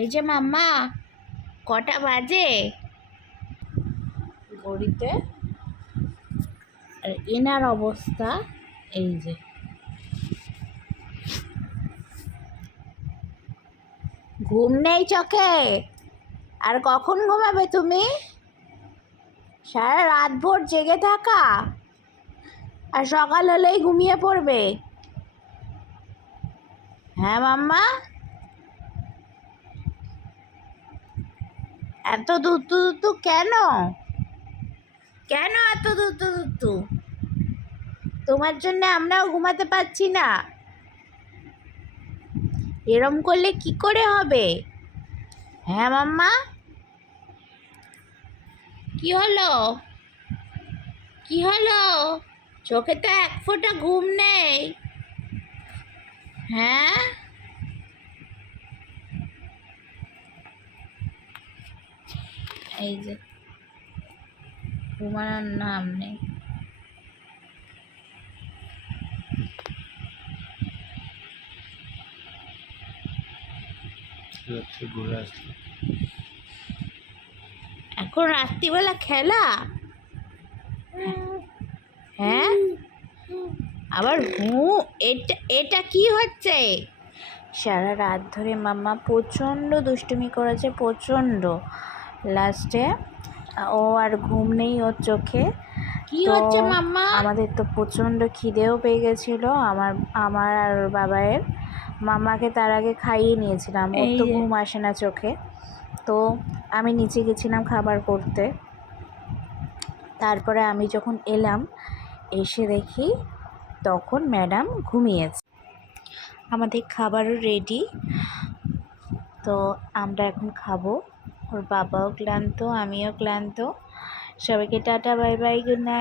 এই যে মাম্মা, কটা বাজে ঘড়িতে? আর এনার অবস্থা এই যে, ঘুম নেই চোখে। আর কখন ঘুমাবে তুমি? সারা রাত ভোর জেগে থাকা, আর সকাল হলেই ঘুমিয়ে পড়বে। হ্যাঁ মাম্মা, এত দুতু দুতু কেন? কেন এত দুতু দুতু? তোমার জন্য আমরাও ঘুমাতে পারছি না। এরম করলে কি করে হবে? হ্যাঁ মাম্মা, কি হলো? কি হলো? চোখে তো এক ফোঁটা ঘুম নেই। হ্যাঁ, এই যে ঘুমানোর নাম নেই। এখন রাত্রিবেলা খেলা? হ্যাঁ, আবার এটা এটা কি হচ্ছে? সারা রাত ধরে মাম্মা প্রচণ্ড দুষ্টুমি করেছে, প্রচণ্ড। লাস্টে ও আর ঘুম নেই ওর চোখে। কি হচ্ছে মাম্মা? আমাদের তো প্রচণ্ড খিদেও পেয়ে গেছিলো, আমার আর বাবায়ের। মাম্মাকে তার আগে খাইয়ে নিয়েছিলাম, ওর তো ঘুম আসে না চোখে। তো আমি নিচে গেছিলাম খাবার করতে। তারপরে আমি যখন এলাম, এসে দেখি তখন ম্যাডাম ঘুমিয়েছে। আমাদের খাবারও রেডি, তো আমরা এখন খাবো। ওর বাবাও ক্লান্ত, আমিও ক্লান্ত। সবাইকে tata, bye bye, good night.